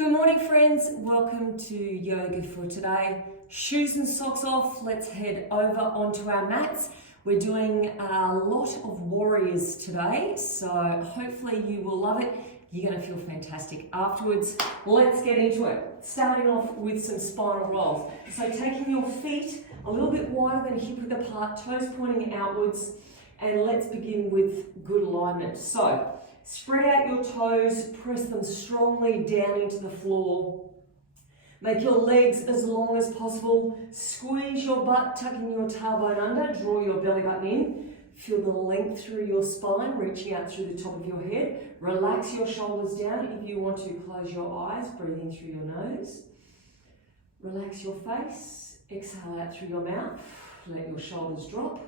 Good morning, friends. Welcome to yoga for today. Shoes and socks off. Let's head over onto our mats. We're doing a lot of warriors today, so hopefully you will love it. You're going to feel fantastic afterwards. Let's get into it. Starting off with some spinal rolls. So taking your feet a little bit wider than hip width apart, toes pointing outwards, and let's begin with good alignment. So spread out your toes, press them strongly down into the floor. Make your legs as long as possible. Squeeze your butt, tucking your tailbone under, draw your belly button in. Feel the length through your spine, reaching out through the top of your head. Relax your shoulders down. If you want to, close your eyes, breathe in through your nose. Relax your face, exhale out through your mouth. Let your shoulders drop.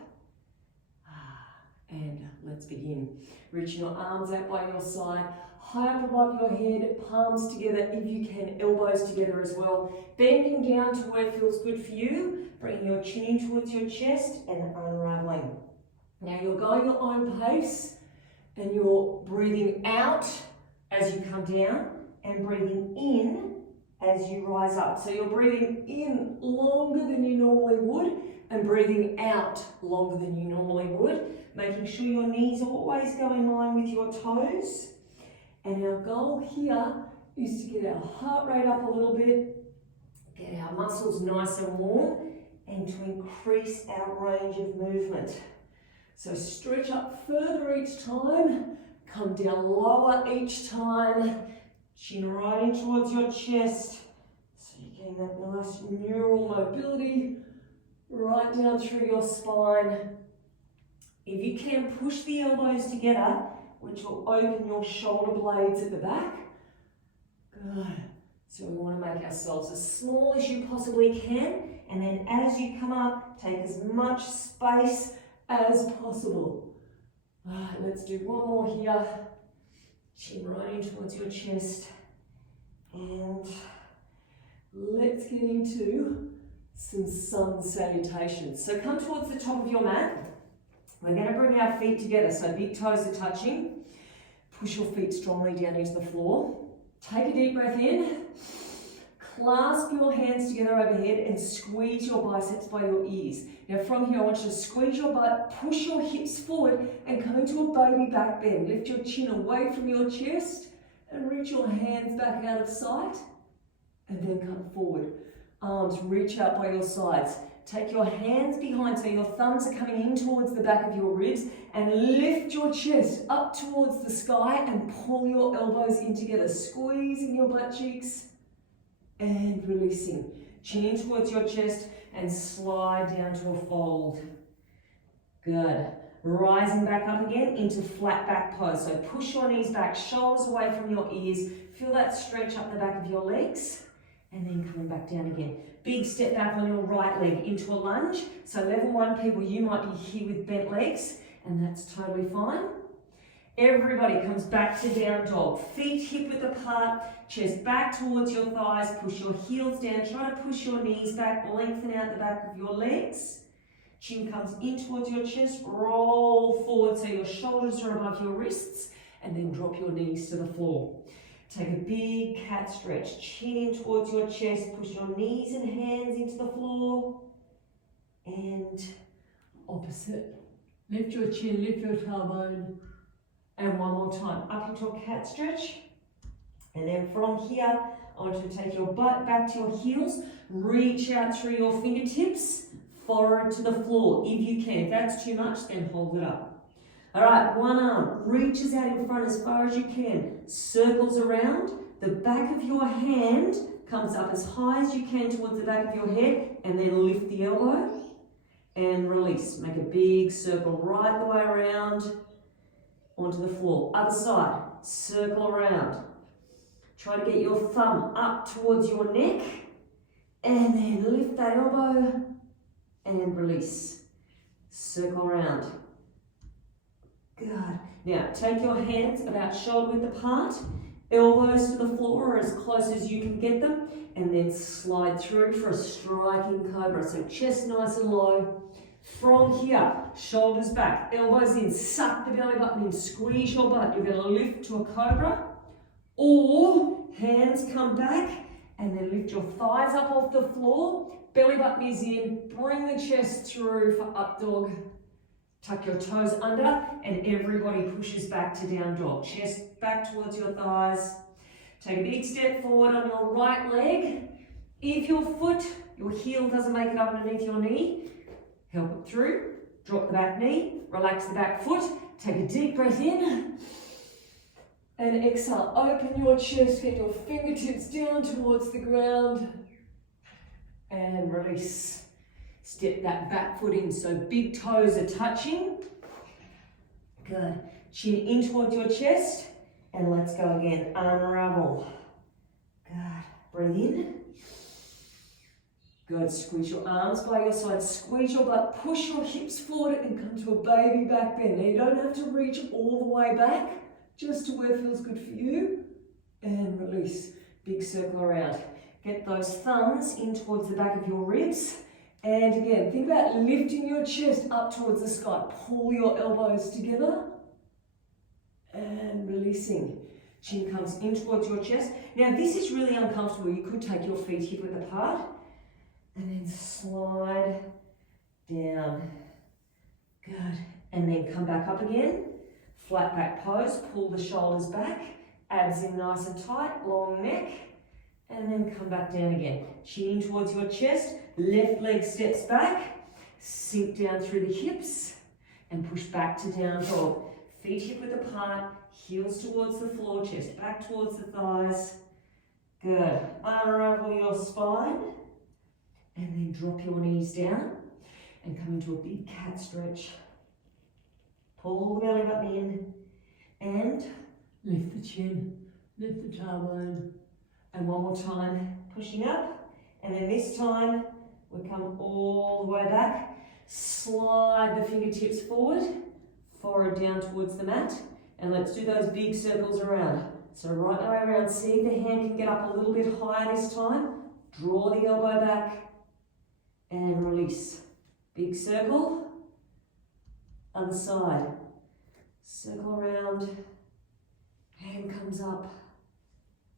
And let's begin. Reaching your arms out by your side, high up above your head, palms together if you can, elbows together as well. Bending down to where it feels good for you, bringing your chin in towards your chest and unraveling. Now you're going your own pace and you're breathing out as you come down and breathing in as you rise up. So you're breathing in longer than you normally would and breathing out longer than you normally would, making sure your knees always go in line with your toes. And our goal here is to get our heart rate up a little bit, get our muscles nice and warm, and to increase our range of movement. So stretch up further each time, come down lower each time, chin right in towards your chest, so you're getting that nice neural mobility right down through your spine. If you can, push the elbows together, which will open your shoulder blades at the back. Good. So we want to make ourselves as small as you possibly can, and then as you come up, take as much space as possible. All right, let's do one more here. Chin right in towards your chest. And let's get into some sun salutations. So come towards the top of your mat. We're going to bring our feet together, so big toes are touching. Push your feet strongly down into the floor. Take a deep breath in. Clasp your hands together overhead and squeeze your biceps by your ears. Now from here, I want you to squeeze your butt, push your hips forward and come into a baby back bend. Lift your chin away from your chest and reach your hands back out of sight and then come forward. Arms reach out by your sides. Take your hands behind so your thumbs are coming in towards the back of your ribs and lift your chest up towards the sky and pull your elbows in together, squeezing your butt cheeks and releasing. Chin in towards your chest and slide down to a fold. Good. Rising back up again into flat back pose. So push your knees back, shoulders away from your ears. Feel that stretch up the back of your legs. And then coming back down again. Big step back on your right leg into a lunge. So level 1 people, you might be here with bent legs, and that's totally fine. Everybody comes back to down dog. Feet hip width apart, chest back towards your thighs, push your heels down, try to push your knees back, lengthen out the back of your legs. Chin comes in towards your chest, roll forward so your shoulders are above your wrists, and then drop your knees to the floor. Take a big cat stretch, chin in towards your chest, push your knees and hands into the floor, and opposite. Lift your chin, lift your tailbone, and one more time, up into a cat stretch. And then from here, I want you to take your butt back to your heels, reach out through your fingertips, forward to the floor if you can. If that's too much, then hold it up. All right, one arm reaches out in front as far as you can, circles around, the back of your hand comes up as high as you can towards the back of your head, and then lift the elbow and release. Make a big circle right the way around onto the floor. Other side, circle around. Try to get your thumb up towards your neck, and then lift that elbow and release. Circle around. Good. Now, take your hands about shoulder width apart, elbows to the floor or as close as you can get them, and then slide through for a striking cobra. So chest nice and low. From here, shoulders back, elbows in, suck the belly button in, squeeze your butt. You're going to lift to a cobra Or hands come back and then lift your thighs up off the floor. Belly button is in. Bring the chest through for up dog. Tuck your toes under and everybody pushes back to down dog. Chest back towards your thighs. Take a big step forward on your right leg. If your foot, your heel doesn't make it up underneath your knee, help it through. Drop the back knee, relax the back foot. Take a deep breath in. And exhale, open your chest, get your fingertips down towards the ground. And release. Step that back foot in, so big toes are touching. Good. Chin in towards your chest, and let's go again. Unravel. Good. Breathe in. Good. Squeeze your arms by your side. Squeeze your butt. Push your hips forward and come to a baby back bend. Now you don't have to reach all the way back, just to where feels good for you. And release. Big circle around. Get those thumbs in towards the back of your ribs. And again, think about lifting your chest up towards the sky. Pull your elbows together and releasing. Chin comes in towards your chest. Now this is really uncomfortable. You could take your feet hip width apart and then slide down. Good. And then come back up again. Flat back pose. Pull the shoulders back. Abs in nice and tight. Long neck. And then come back down again. Chin in towards your chest. Left leg steps back. Sink down through the hips. And push back to down dog. Feet hip width apart. Heels towards the floor. Chest back towards the thighs. Good. Unravel your spine. And then drop your knees down. And come into a big cat stretch. Pull the belly button in. And lift the chin. Lift the tailbone. And one more time, pushing up. And then this time, we come all the way back. Slide the fingertips forward, forehead down towards the mat. And let's do those big circles around. So right the way around, see if the hand can get up a little bit higher this time. Draw the elbow back and release. Big circle. Other side. Circle around. Hand comes up.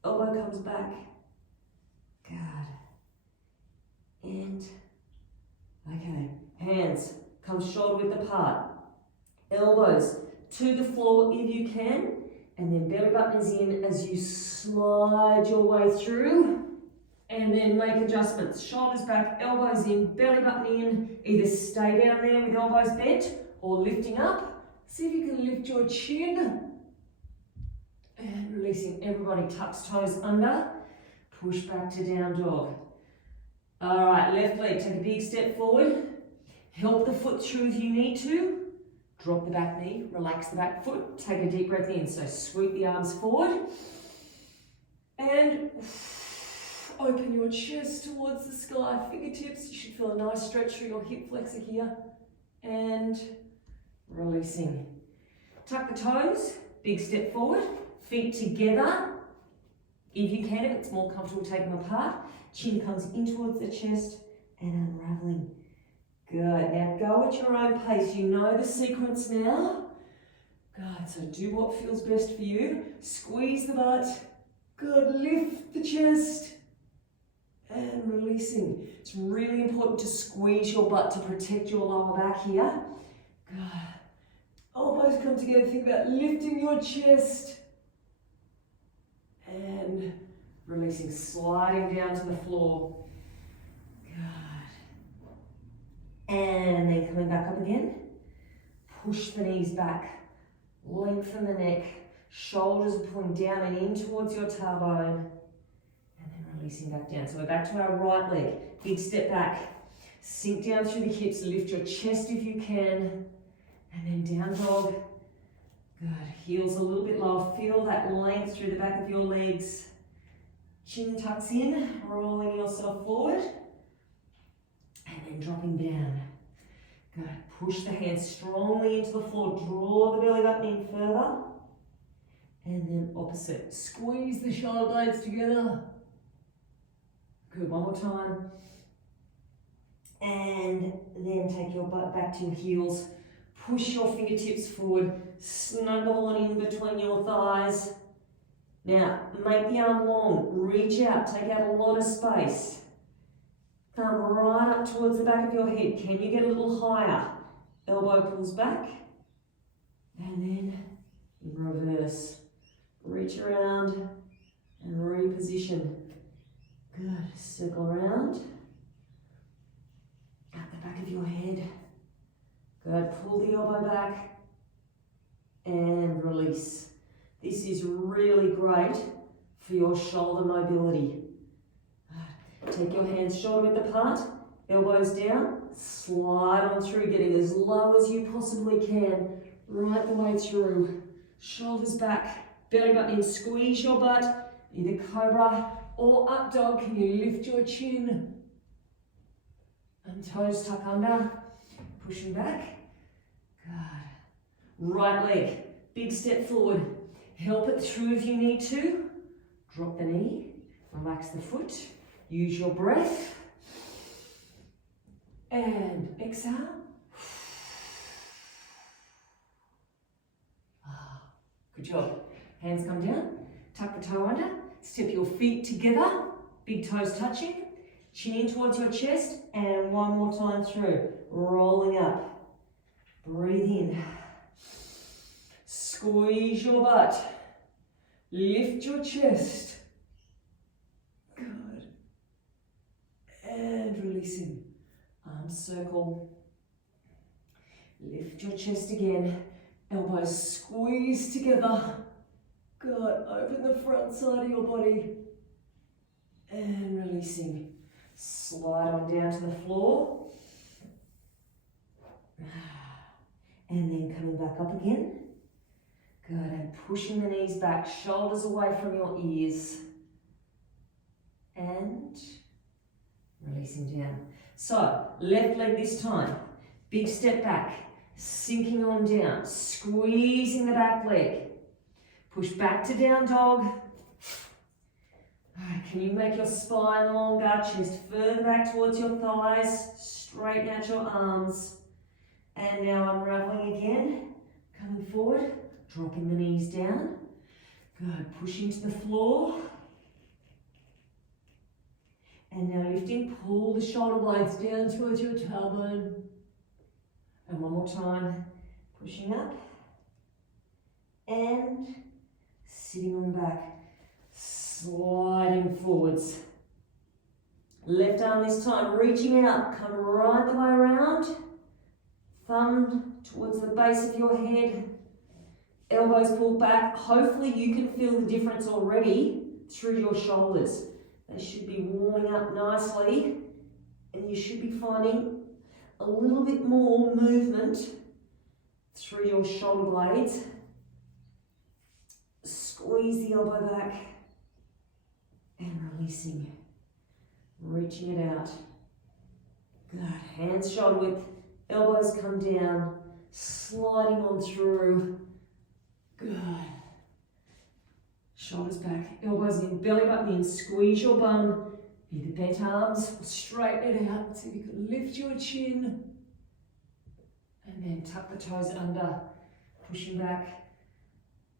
Elbow comes back. Good. And, okay, hands come shoulder width apart. Elbows to the floor if you can. And then belly button is in as you slide your way through. And then make adjustments. Shoulders back, elbows in, belly button in. Either stay down there with elbows bent or lifting up. See if you can lift your chin. And releasing. Everybody tucks toes under. Push back to down dog. All right, left leg. Take a big step forward. Help the foot through if you need to. Drop the back knee. Relax the back foot. Take a deep breath in. So sweep the arms forward. And open your chest towards the sky. Fingertips. You should feel a nice stretch through your hip flexor here. And releasing. Tuck the toes. Big step forward. Feet together. If you can, if it's more comfortable, take them apart. Chin comes in towards the chest and unraveling. Good. Now go at your own pace. You know the sequence now. Good. So do what feels best for you. Squeeze the butt. Good. Lift the chest. And releasing. It's really important to squeeze your butt to protect your lower back here. Good. Elbows come together. Think about lifting your chest. And releasing, sliding down to the floor. Good. And then coming back up again. Push the knees back. Lengthen the neck. Shoulders are pulling down and in towards your tailbone. And then releasing back down. So we're back to our right leg. Big step back. Sink down through the hips. Lift your chest if you can. And then down dog. Good. Heels a little bit lower. Feel that length through the back of your legs. Chin tucks in, rolling yourself forward. And then dropping down. Good. Push the hands strongly into the floor. Draw the belly button in further. And then opposite. Squeeze the shoulder blades together. Good. One more time. And then take your butt back to your heels. Push your fingertips forward, snuggle on in between your thighs, Now, make the arm long, reach out, take out a lot of space. Thumb right up towards the back of your head. Can you get a little higher? Elbow pulls back. And then in reverse. Reach around and reposition. Good. Circle around. At the back of your head. Good. Pull the elbow back. And release. This is really great for your shoulder mobility. Take your hands shoulder width apart, elbows down, slide on through, getting as low as you possibly can, right the way through. Shoulders back, belly button in, squeeze your butt, either cobra or up dog. Can you lift your chin? And toes tuck under, pushing back. Good. Right leg, big step forward. Help it through if you need to. Drop the knee, relax the foot. Use your breath. And exhale. Good job. Hands come down. Tuck the toe under. Step your feet together. Big toes touching. Chin in towards your chest. And one more time through. Rolling up. Breathe in. Squeeze your butt. Lift your chest. Good. And releasing. Arms circle. Lift your chest again. Elbows squeeze together. Good. Open the front side of your body. And releasing. Slide on down to the floor. And then coming back up again. Good, and pushing the knees back, shoulders away from your ears. And releasing down. So, left leg this time. Big step back, sinking on down, squeezing the back leg. Push back to down dog. Alright, can you make your spine longer, chest further back towards your thighs, straighten out your arms. And now unraveling again, coming forward. Dropping the knees down. Good. Pushing to the floor. And now lifting. Pull the shoulder blades down towards your tailbone. And one more time. Pushing up. And sitting on the back. Sliding forwards. Left arm this time. Reaching out. Come right the way around. Thumb towards the base of your head. Elbows pulled back. Hopefully you can feel the difference already through your shoulders. They should be warming up nicely and you should be finding a little bit more movement through your shoulder blades. Squeeze the elbow back and releasing. Reaching it out. Good. Hands shoulder width. Elbows come down. Sliding on through. Good. Shoulders back, elbows in, belly button in, squeeze your bum, either bent arms or straighten it out. See if you can lift your chin. And then tuck the toes under, pushing back.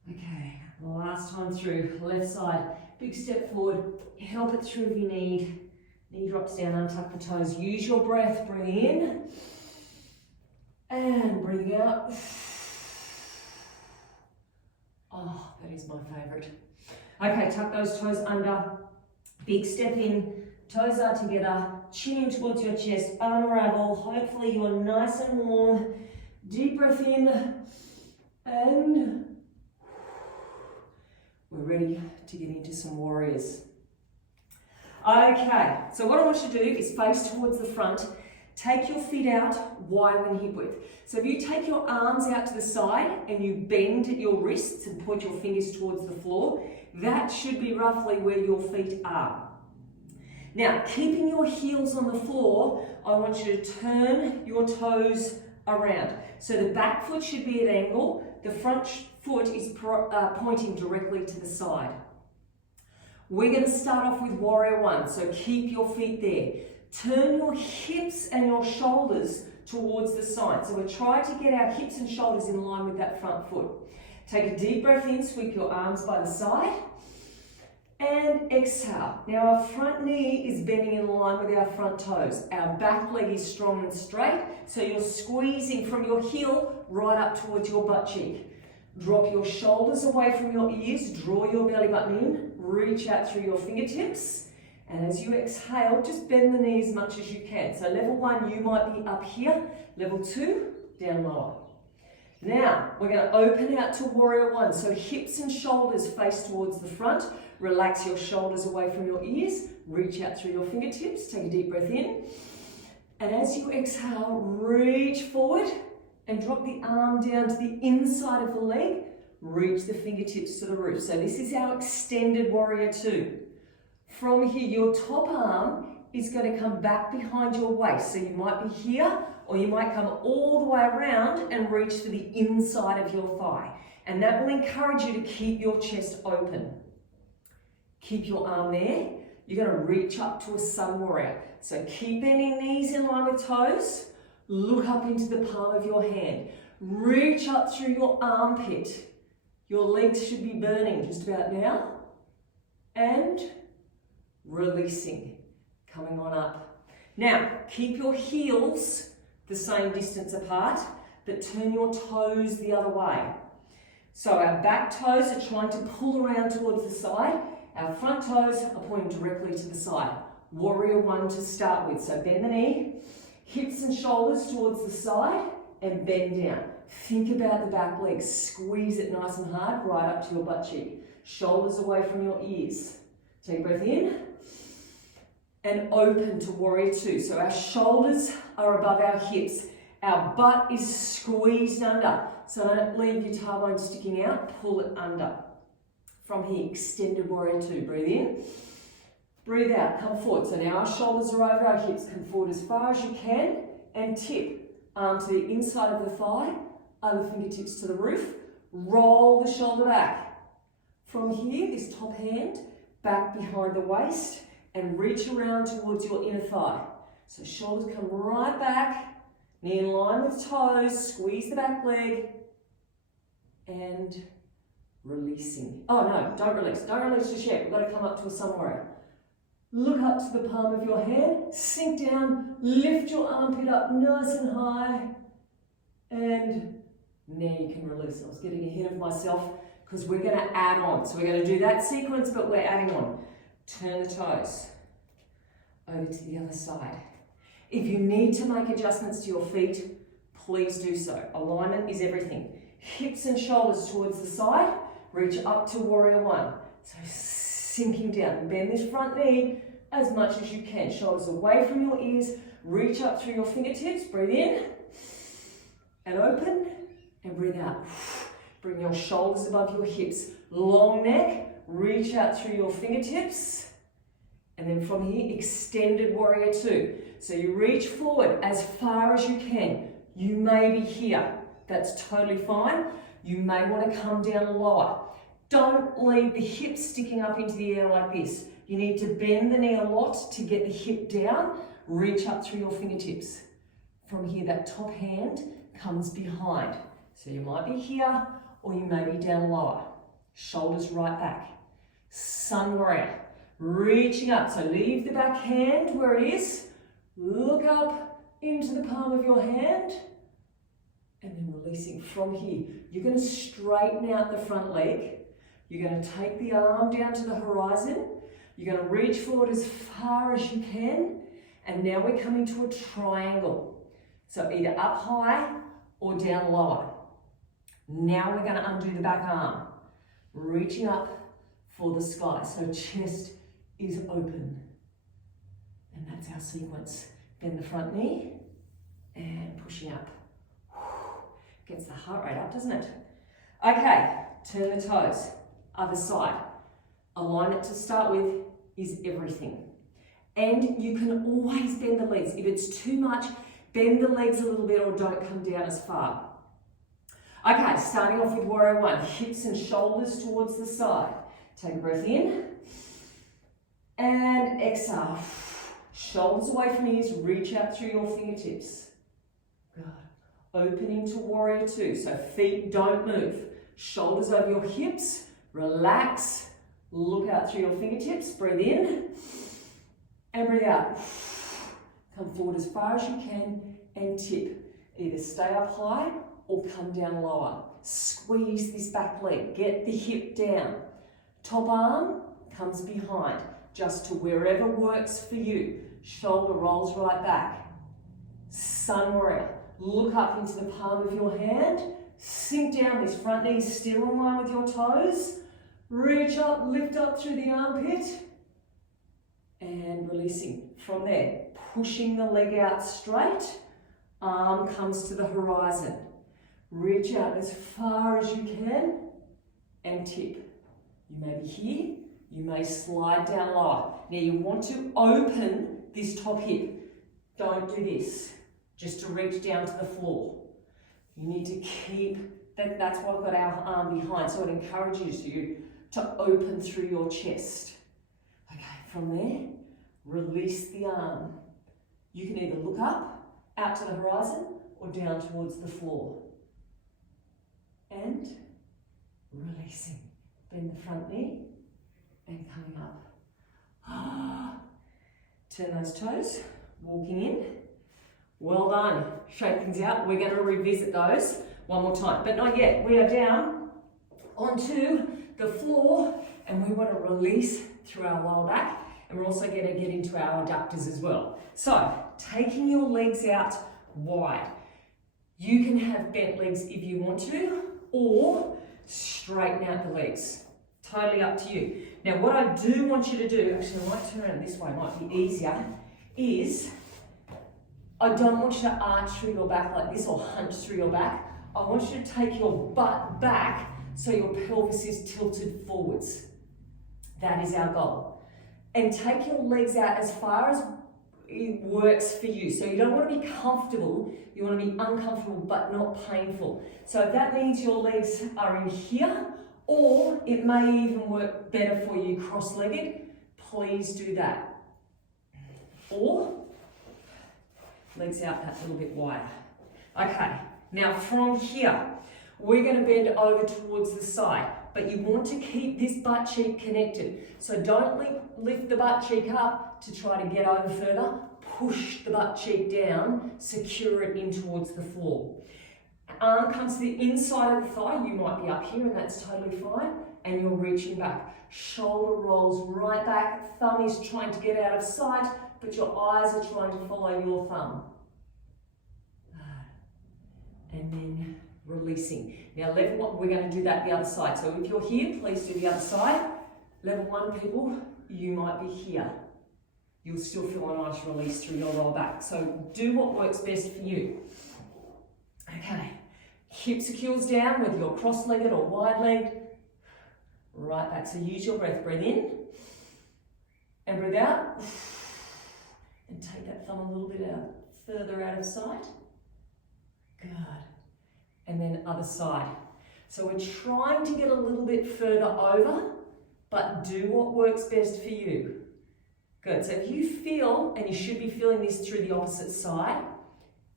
Okay, last time through, left side, big step forward, help it through if you need. Knee drops down, untuck the toes, use your breath, breathing in. And breathing out. Oh, that is my favourite. Okay, tuck those toes under. Big step in. Toes are together. Chin in towards your chest. Unravel. Hopefully you're nice and warm. Deep breath in. And we're ready to get into some warriors. Okay, so what I want you to do is face towards the front. Take your feet out, widen hip width. So if you take your arms out to the side and you bend your wrists and point your fingers towards the floor, that should be roughly where your feet are. Now, keeping your heels on the floor, I want you to turn your toes around. So the back foot should be at angle, the front foot is pointing directly to the side. We're going to start off with Warrior One, so keep your feet there. Turn your hips and your shoulders towards the side. So we're trying to get our hips and shoulders in line with that front foot. Take a deep breath in, sweep your arms by the side. And exhale. Now our front knee is bending in line with our front toes. Our back leg is strong and straight, so you're squeezing from your heel right up towards your butt cheek. Drop your shoulders away from your ears, draw your belly button in, reach out through your fingertips, and as you exhale, just bend the knee as much as you can. So level 1, you might be up here. Level 2, down lower. Now, we're going to open out to warrior 1. So hips and shoulders face towards the front. Relax your shoulders away from your ears. Reach out through your fingertips. Take a deep breath in. And as you exhale, reach forward and drop the arm down to the inside of the leg. Reach the fingertips to the roof. So this is our extended warrior 2. From here, your top arm is going to come back behind your waist. So you might be here, or you might come all the way around and reach to the inside of your thigh. And that will encourage you to keep your chest open. Keep your arm there. You're going to reach up to a sun warrior. So keep bending knees in line with toes. Look up into the palm of your hand. Reach up through your armpit. Your legs should be burning just about now. And releasing, coming on up. Now, keep your heels the same distance apart, but turn your toes the other way. So our back toes are trying to pull around towards the side. Our front toes are pointing directly to the side. Warrior 1 to start with. So bend the knee, hips and shoulders towards the side, and bend down. Think about the back leg. Squeeze it nice and hard right up to your butt cheek. Shoulders away from your ears. Take a breath in. And open to warrior 2. So our shoulders are above our hips. Our butt is squeezed under. So don't leave your tailbone sticking out. Pull it under. From here, extended warrior 2. Breathe in. Breathe out. Come forward. So now our shoulders are over our hips. Come forward as far as you can. And tip. Arm to the inside of the thigh. Other fingertips to the roof. Roll the shoulder back. From here, this top hand back behind the waist. And reach around towards your inner thigh. So shoulders come right back, knee in line with toes, squeeze the back leg, and releasing. Oh no, don't release just yet. We've got to come up to a sun warrior. Look up to the palm of your hand, sink down, lift your armpit up nice and high, and now you can release. I was getting ahead of myself because we're going to add on. So we're going to do that sequence, but we're adding on. Turn the toes over to the other side. If you need to make adjustments to your feet, please do so. Alignment is everything. Hips and shoulders towards the side. Reach up to warrior 1. So sinking down. Bend this front knee as much as you can. Shoulders away from your ears. Reach up through your fingertips. Breathe in. And open. And breathe out. Bring your shoulders above your hips. Long neck. Reach out through your fingertips, and then from here, extended warrior 2. So you reach forward as far as you can. You may be here. That's totally fine. You may want to come down lower. Don't leave the hips sticking up into the air like this. You need to bend the knee a lot to get the hip down. Reach up through your fingertips. From here, that top hand comes behind. So you might be here, or you may be down lower. Shoulders right back. Sun warrior. Reaching up. So leave the back hand where it is. Look up into the palm of your hand. And then releasing from here. You're going to straighten out the front leg. You're going to take the arm down to the horizon. You're going to reach forward as far as you can. And now we're coming to a triangle. So either up high or down lower. Now we're going to undo the back arm. Reaching up for the sky. So chest is open. And that's our sequence. Bend the front knee and pushing up. Gets the heart rate up, doesn't it? Okay, turn the toes. Other side. Alignment to start with is everything. And you can always bend the legs. If it's too much, bend the legs a little bit or don't come down as far. Okay, starting off with warrior 1. Hips and shoulders towards the side. Take a breath in. And exhale. Shoulders away from ears. Reach out through your fingertips. Good. Opening to warrior 2. So feet don't move. Shoulders over your hips. Relax. Look out through your fingertips, breathe in, and breathe out. Come forward as far as you can and tip. Either stay up high or come down lower. Squeeze this back leg, get the hip down. Top arm comes behind, just to wherever works for you. Shoulder rolls right back. Sun warrior. Look up into the palm of your hand. Sink down, this front knee is still in line with your toes. Reach up, lift up through the armpit. And releasing. From there, pushing the leg out straight. Arm comes to the horizon. Reach out as far as you can and tip. You may be here, you may slide down lower. Now you want to open this top hip. Don't do this, just to reach down to the floor. You need to keep, that's why I've got our arm behind, so it encourages you to open through your chest. Okay, from there, release the arm. You can either look up, out to the horizon, or down towards the floor. And releasing. Bend the front knee and coming up. Turn those toes, walking in. Well done. Shake things out. We're going to revisit those one more time, but not yet. We are down onto the floor and we want to release through our lower back, and we're also going to get into our adductors as well. So, taking your legs out wide. You can have bent legs if you want to, or straighten out the legs. Totally up to you. Now what I do want you to do, actually I might turn around this way, might be easier, is I don't want you to arch through your back like this or hunch through your back. I want you to take your butt back so your pelvis is tilted forwards. That is our goal. And take your legs out as far as it works for you. So you don't want to be comfortable, you want to be uncomfortable but not painful. So if that means your legs are in here, or it may even work better for you cross-legged, please do that. Or legs out that little bit wider. Okay, now from here, we're going to bend over towards the side, but you want to keep this butt cheek connected. So don't lift the butt cheek up to try to get over further. Push the butt cheek down, secure it in towards the floor. Arm comes to the inside of the thigh. You might be up here and that's totally fine. And you're reaching back. Shoulder rolls right back. Thumb is trying to get out of sight, but your eyes are trying to follow your thumb. And then releasing. Now level one, we're going to do that the other side. So if you're here, please do the other side. Level one people, you might be here. You'll still feel a nice release through your lower back. So do what works best for you. Okay, hips are heels down, whether you're cross-legged or wide-legged. Right back, so use your breath. Breathe in and breathe out. And take that thumb a little bit out, further out of sight. Good. And then other side. So we're trying to get a little bit further over, but do what works best for you. Good, so if you feel, and you should be feeling this through the opposite side,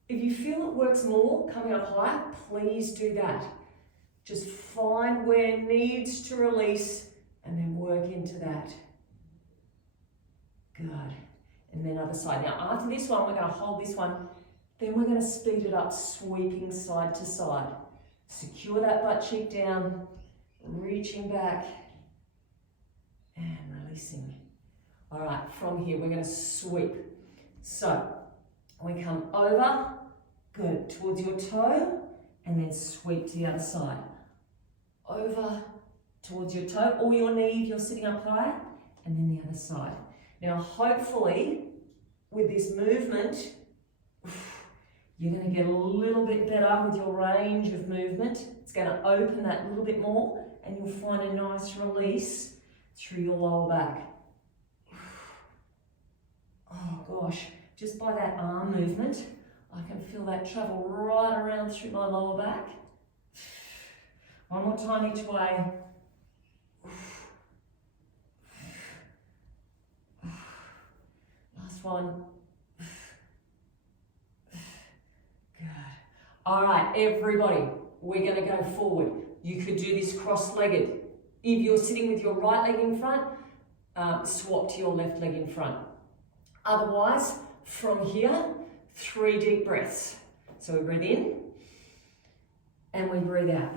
if you feel it works more coming up higher, please do that. Just find where it needs to release and then work into that. Good. And then other side. Now after this one, we're going to hold this one, then we're going to speed it up, sweeping side to side. Secure that butt cheek down, reaching back and releasing. All right, from here, we're going to sweep. So we come over, good, towards your toe, and then sweep to the other side. Over towards your toe or your knee if you're sitting up high, and then the other side. Now, hopefully, with this movement, you're going to get a little bit better with your range of movement. It's going to open that little bit more, and you'll find a nice release through your lower back. Oh gosh, just by that arm movement, I can feel that travel right around through my lower back. One more time each way. Last one. Good. All right, everybody, we're going to go forward. You could do this cross-legged. If you're sitting with your right leg in front, swap to your left leg in front. Otherwise, from here, 3 deep breaths. So we breathe in and we breathe out.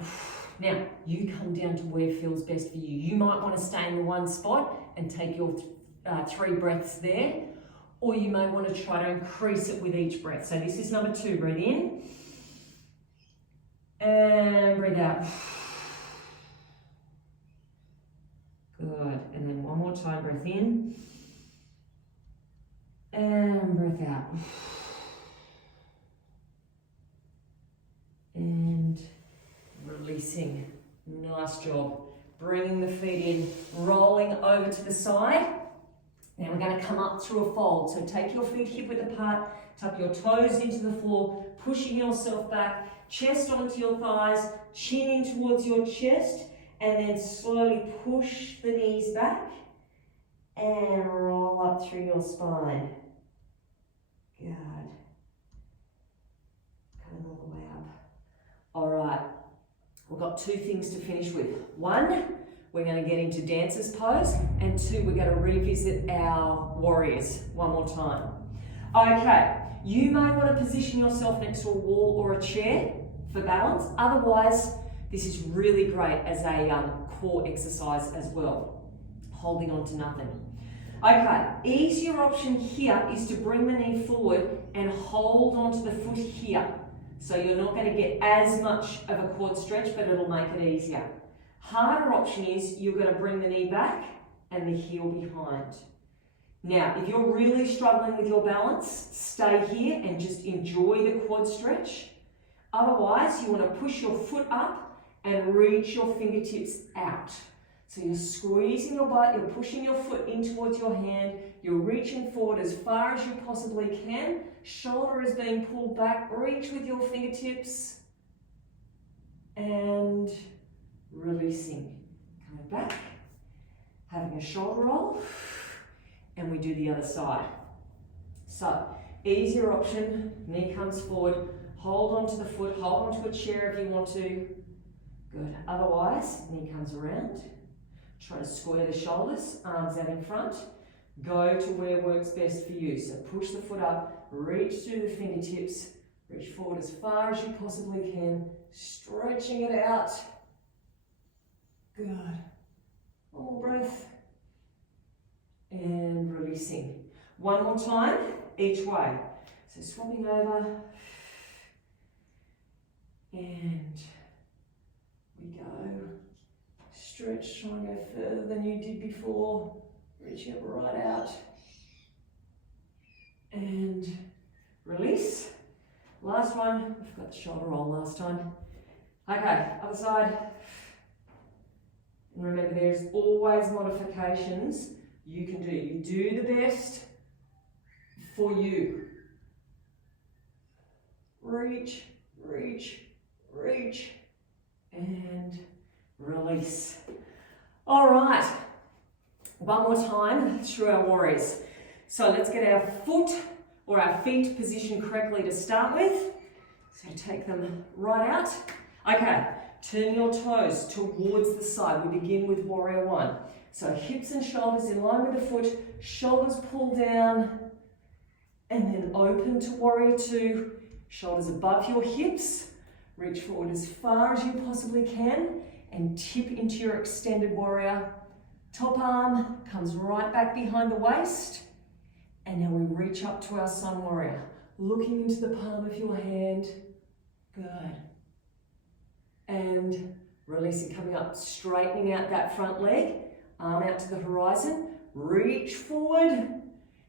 Now, you come down to where feels best for you. You might want to stay in one spot and take your 3 breaths there, or you may want to try to increase it with each breath. So this is number 2. Breathe in and breathe out. Good. And then one more time, breath in and breath out. And releasing. Nice job. Bringing the feet in, rolling over to the side. Now we're going to come up through a fold. So take your feet hip width apart, tuck your toes into the floor, pushing yourself back, chest onto your thighs, chin in towards your chest, and then slowly push the knees back and roll up through your spine. Good. Coming all the way up. All right, we've got 2 things to finish with. 1, we're going to get into dancer's pose, and 2, we're going to revisit our warriors one more time. Okay, you may want to position yourself next to a wall or a chair for balance. Otherwise, this is really great as a core exercise as well, holding on to nothing. Okay, easier option here is to bring the knee forward and hold onto the foot here. So you're not going to get as much of a quad stretch, but it'll make it easier. Harder option is you're going to bring the knee back and the heel behind. Now, if you're really struggling with your balance, stay here and just enjoy the quad stretch. Otherwise, you want to push your foot up and reach your fingertips out. So you're squeezing your butt, you're pushing your foot in towards your hand, you're reaching forward as far as you possibly can. Shoulder is being pulled back, reach with your fingertips and releasing. Coming back, having a shoulder roll, and we do the other side. So, easier option, knee comes forward, hold onto the foot, hold onto a chair if you want to. Good. Otherwise, knee comes around. Try to square the shoulders, arms out in front. Go to where works best for you. So push the foot up, reach through the fingertips, reach forward as far as you possibly can, stretching it out. Good. One more breath. And releasing. One more time, each way. So swapping over. And we go. Stretch, try and go further than you did before. Reaching it right out. And release. Last one. I forgot the shoulder roll last time. Okay, other side. And remember, there's always modifications you can do. You do the best for you. Reach, reach, reach, and release. All right, one more time through our warriors. So let's get our foot or our feet positioned correctly to start with. So take them right out. Okay, turn your toes towards the side. We begin with warrior 1. So hips and shoulders in line with the foot, shoulders pull down, and then open to warrior 2. Shoulders above your hips, reach forward as far as you possibly can, and tip into your extended warrior. Top arm comes right back behind the waist, and now we reach up to our sun warrior, looking into the palm of your hand. Good. And releasing, coming up, straightening out that front leg, arm out to the horizon, reach forward,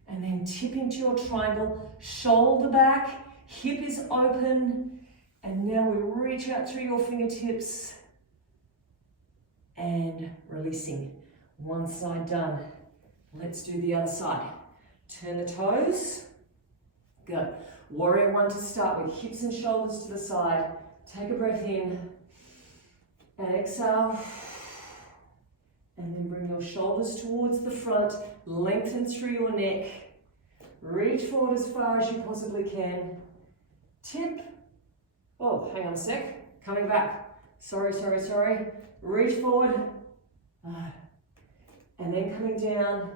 and then tip into your triangle, shoulder back, hip is open, and now we reach out through your fingertips and releasing. One side done. Let's do the other side. Turn the toes. Good. Warrior 1 to start with, hips and shoulders to the side. Take a breath in and exhale. And then bring your shoulders towards the front, lengthen through your neck. Reach forward as far as you possibly can. Tip. Oh, hang on a sec. Coming back. Sorry. Reach forward. And then coming down,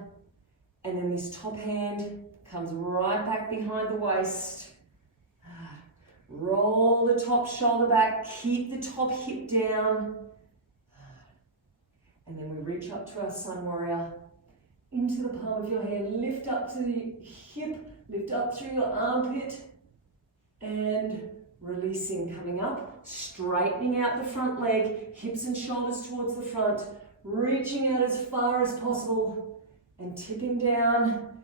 and then this top hand comes right back behind the waist. Roll the top shoulder back, keep the top hip down. And then we reach up to our sun warrior, into the palm of your hand, lift up to the hip, lift up through your armpit, and releasing, coming up, straightening out the front leg, hips and shoulders towards the front, reaching out as far as possible, and tipping down.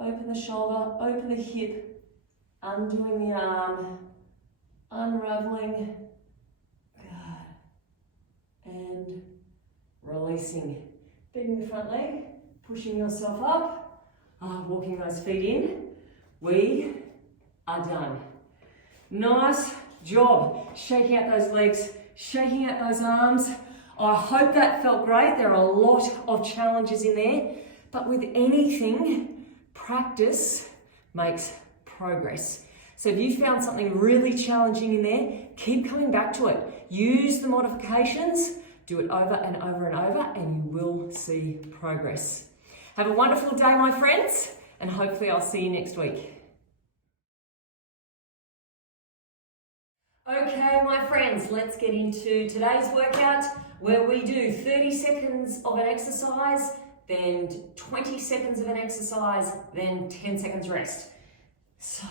Open the shoulder, open the hip, undoing the arm, unraveling, and releasing. Bending the front leg, pushing yourself up, walking those feet in. We are done. Nice job. Shaking out those legs, shaking out those arms. I hope that felt great. There are a lot of challenges in there, but with anything, practice makes progress. So if you found something really challenging in there, keep coming back to it. Use the modifications, do it over and over and over, and you will see progress. Have a wonderful day, my friends, and hopefully I'll see you next week. Okay, my friends, let's get into today's workout where we do 30 seconds of an exercise, then 20 seconds of an exercise, then 10 seconds rest. So,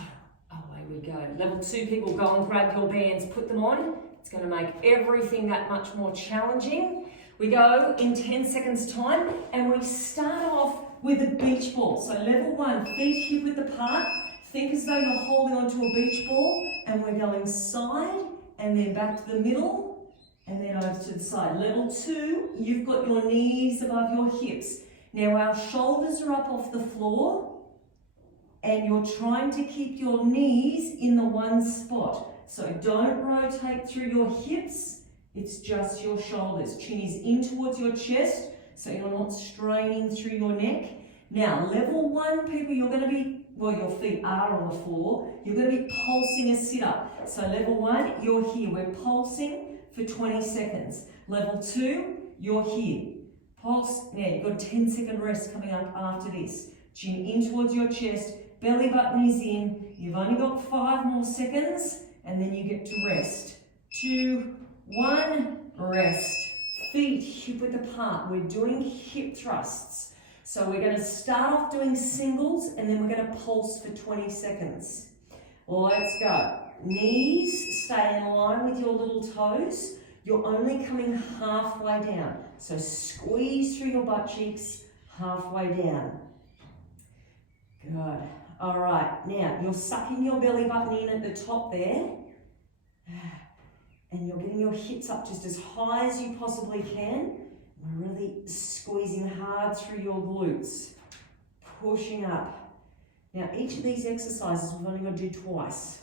away we go. Level 2 people, go and grab your bands, put them on. It's going to make everything that much more challenging. We go in 10 seconds time and we start off with a beach ball. So level 1, feet hip width apart. Think as though you're holding onto a beach ball, and we're going side and then back to the middle and then over to the side. Level 2, you've got your knees above your hips. Now our shoulders are up off the floor and you're trying to keep your knees in the one spot. So don't rotate through your hips, it's just your shoulders. Chin is in towards your chest so you're not straining through your neck. Now, level 1, people, you're going to be, well, your feet are on the floor. You're going to be pulsing a sit-up. So level 1, you're here. We're pulsing for 20 seconds. Level 2, you're here. Pulse. Now, you've got a 10-second rest coming up after this. Chin in towards your chest. Belly button is in. You've only got 5 more seconds, and then you get to rest. 2, 1, rest. Feet hip width apart. We're doing hip thrusts. So we're going to start off doing singles and then we're going to pulse for 20 seconds. Let's go. Knees stay in line with your little toes. You're only coming halfway down. So squeeze through your butt cheeks halfway down. Good. All right. Now you're sucking your belly button in at the top there. And you're getting your hips up just as high as you possibly can. We're really squeezing hard through your glutes, pushing up. Now, each of these exercises we've only got to do twice.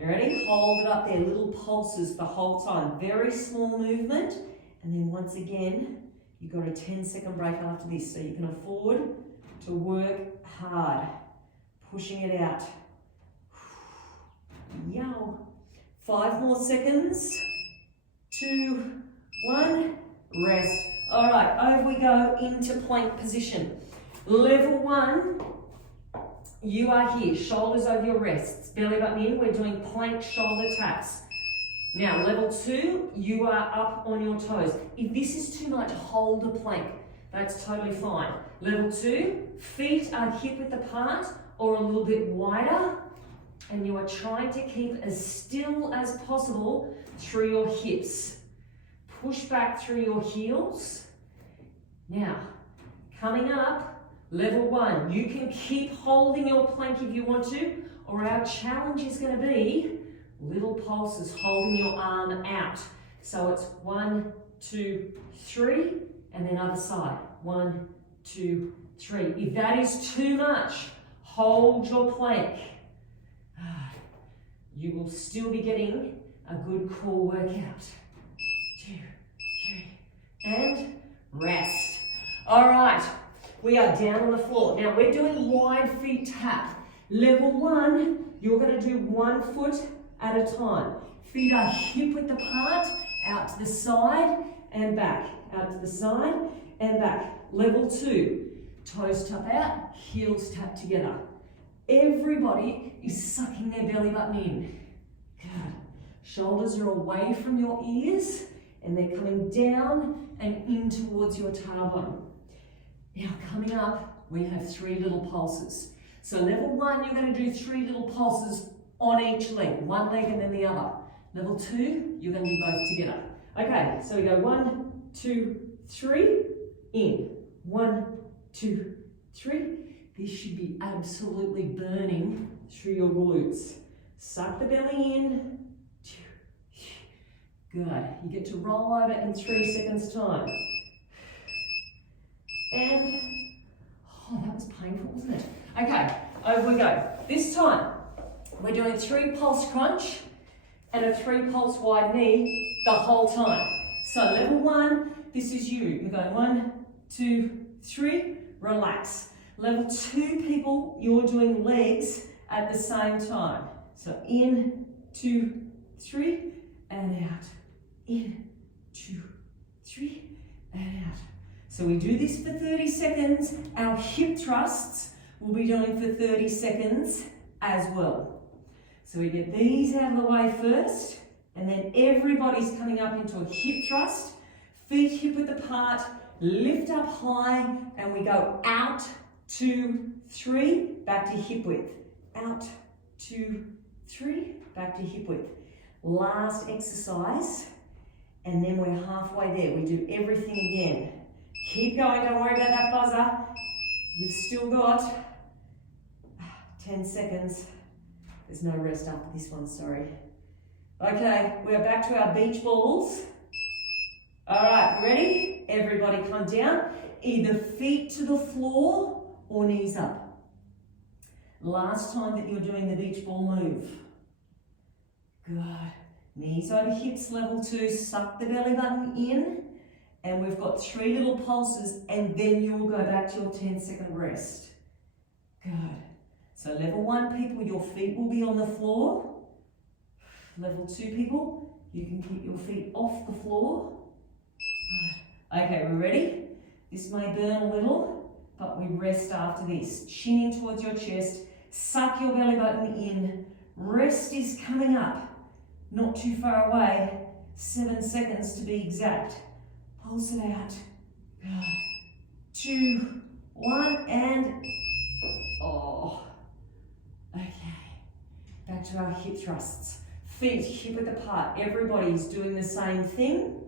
You ready? Hold it up there, little pulses the whole time. Very small movement. And then once again, you've got a 10-second break after this, so you can afford to work hard, pushing it out. Yow. 5 more seconds. 2, 1, rest. All right, over we go into plank position. Level 1, you are here, shoulders over your wrists, belly button in. We're doing plank shoulder taps. Now, level 2, you are up on your toes. If this is too much, hold a plank. That's totally fine. Level 2, feet are hip width apart or a little bit wider, and you are trying to keep as still as possible through your hips. Push back through your heels. Now, coming up, level 1, you can keep holding your plank if you want to, or our challenge is going to be little pulses, holding your arm out. So it's 1, 2, 3, and then other side. 1, 2, 3. If that is too much, hold your plank. You will still be getting a good core workout. 2, 3, and rest. All right, we are down on the floor. Now we're doing wide feet tap. Level 1, you're going to do 1 foot at a time. Feet are hip width apart, out to the side, and back. Out to the side and back. Level 2. Toes tap out, heels tap together. Everybody is sucking their belly button in. Good. Shoulders are away from your ears and they're coming down and in towards your tailbone. Now coming up, we have 3 little pulses. So level 1, you're going to do 3 little pulses on each leg, one leg and then the other. Level 2, you're going to do both together. Okay, so we go 1, 2, 3, in. 1, 2, 3. This should be absolutely burning through your glutes. Suck the belly in. Good. You get to roll over in 3 seconds time. And, oh, that was painful, wasn't it? Okay, over we go. This time, we're doing 3 pulse crunch and a 3 pulse wide knee the whole time. So level 1, this is you. You're going 1, 2, 3, relax. Level 2 people, you're doing legs at the same time. So in, 2, 3, and out. In, 2, 3, and out. So we do this for 30 seconds. Our hip thrusts we'll be doing for 30 seconds as well. So we get these out of the way first, and then everybody's coming up into a hip thrust. Feet hip width apart, lift up high, and we go out, 2, 3, back to hip width. Out, 2, 3, back to hip width. Last exercise, and then we're halfway there. We do everything again. Keep going, don't worry about that buzzer. You've still got 10 seconds. There's no rest after this one, sorry. Okay, we're back to our beach balls. All right, ready? Everybody come down. Either feet to the floor or knees up. Last time that you're doing the beach ball move. Good. Knees over hips, level 2. Suck the belly button in. And we've got 3 little pulses, and then you'll go back to your 10-second rest. Good. So level 1 people, your feet will be on the floor. Level 2 people, you can keep your feet off the floor. Good. Okay, we're ready? This may burn a little, but we rest after this. Chin in towards your chest, suck your belly button in. Rest is coming up, not too far away, 7 seconds to be exact. Pulse it out. Good. 2, 1, and oh. Okay. Back to our hip thrusts. Feet hip width apart. Everybody's doing the same thing.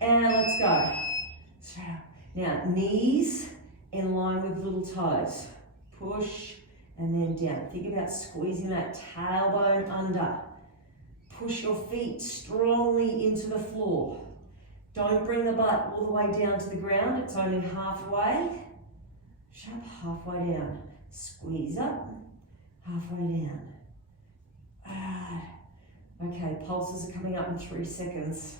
And let's go. So now knees in line with little toes. Push and then down. Think about squeezing that tailbone under. Push your feet strongly into the floor. Don't bring the butt all the way down to the ground. It's only halfway. Sharp halfway down. Squeeze up. Halfway down. Okay, pulses are coming up in 3 seconds.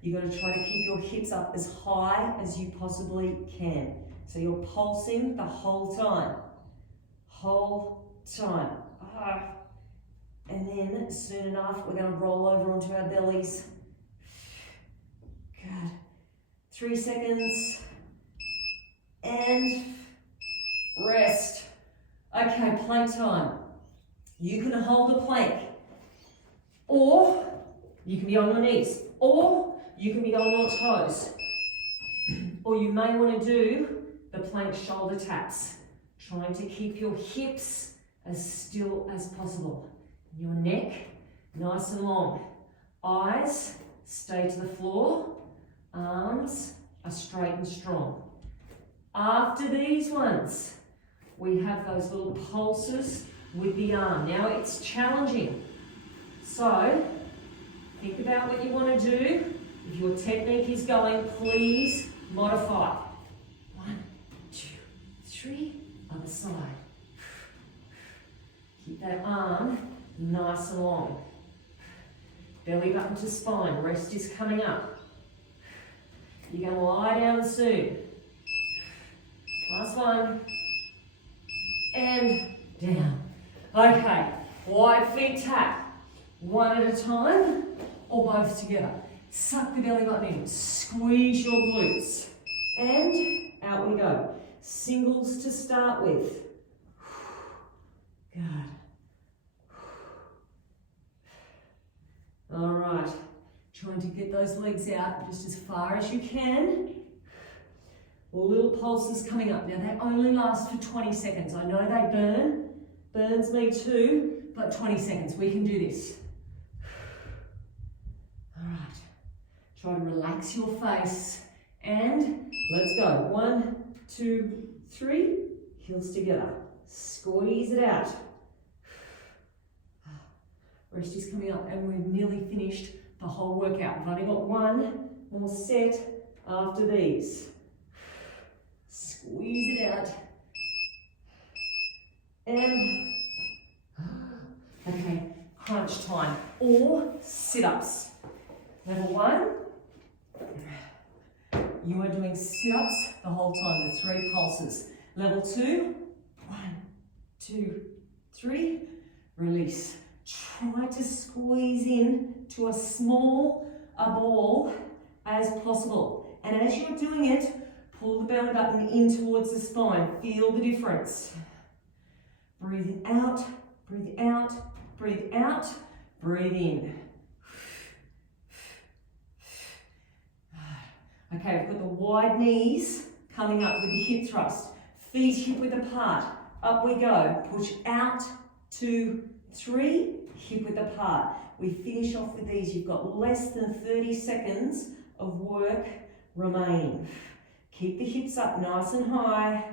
You've got to try to keep your hips up as high as you possibly can. So you're pulsing the whole time. Whole time. And then soon enough, we're going to roll over onto our bellies. Good. 3 seconds. And rest. Okay, plank time. You can hold a plank. Or you can be on your knees. Or you can be on your toes. Or you may want to do the plank shoulder taps. Trying to keep your hips as still as possible. Your neck nice and long. Eyes stay to the floor. Arms are straight and strong. After these ones, we have those little pulses with the arm. Now it's challenging. So think about what you want to do. If your technique is going, please modify. 1, 2, 3, other side. Keep that arm nice and long. Belly button to spine. Rest is coming up. You're going to lie down soon. Last one. And down. Okay. Wide feet tap. One at a time or both together. Suck the belly button in. Squeeze your glutes. And out we go. Singles to start with. Good. All right. Trying to get those legs out just as far as you can. Little pulses coming up. Now they only last for 20 seconds. I know they burn. Burns me too, but 20 seconds. We can do this. All right. Try to relax your face. And let's go. 1, 2, 3. Heels together. Squeeze it out. Rest is coming up and we've nearly finished the whole workout. We've only got one more set after these. Squeeze it out. And, okay, crunch time or sit-ups. Level 1, you are doing sit-ups the whole time, the 3 pulses. Level 2, 1, 2, 3, release. Try to squeeze in to a small ball as possible. And as you're doing it, pull the belly button in towards the spine. Feel the difference. Breathe out, breathe out, breathe out, breathe in. Okay, we've got the wide knees coming up with the hip thrust. Feet hip width apart. Up we go. Push out, 2, 3, hip width apart. We finish off with these. You've got less than 30 seconds of work remaining. Keep the hips up nice and high.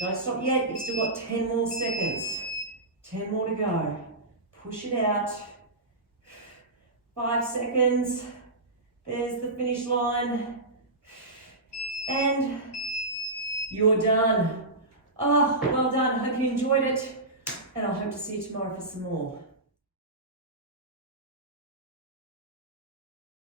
Don't stop yet. You've still got 10 more seconds. 10 more to go. Push it out. 5 seconds. There's the finish line. And you're done. Oh, well done. Hope you enjoyed it. And I hope to see you tomorrow for some more.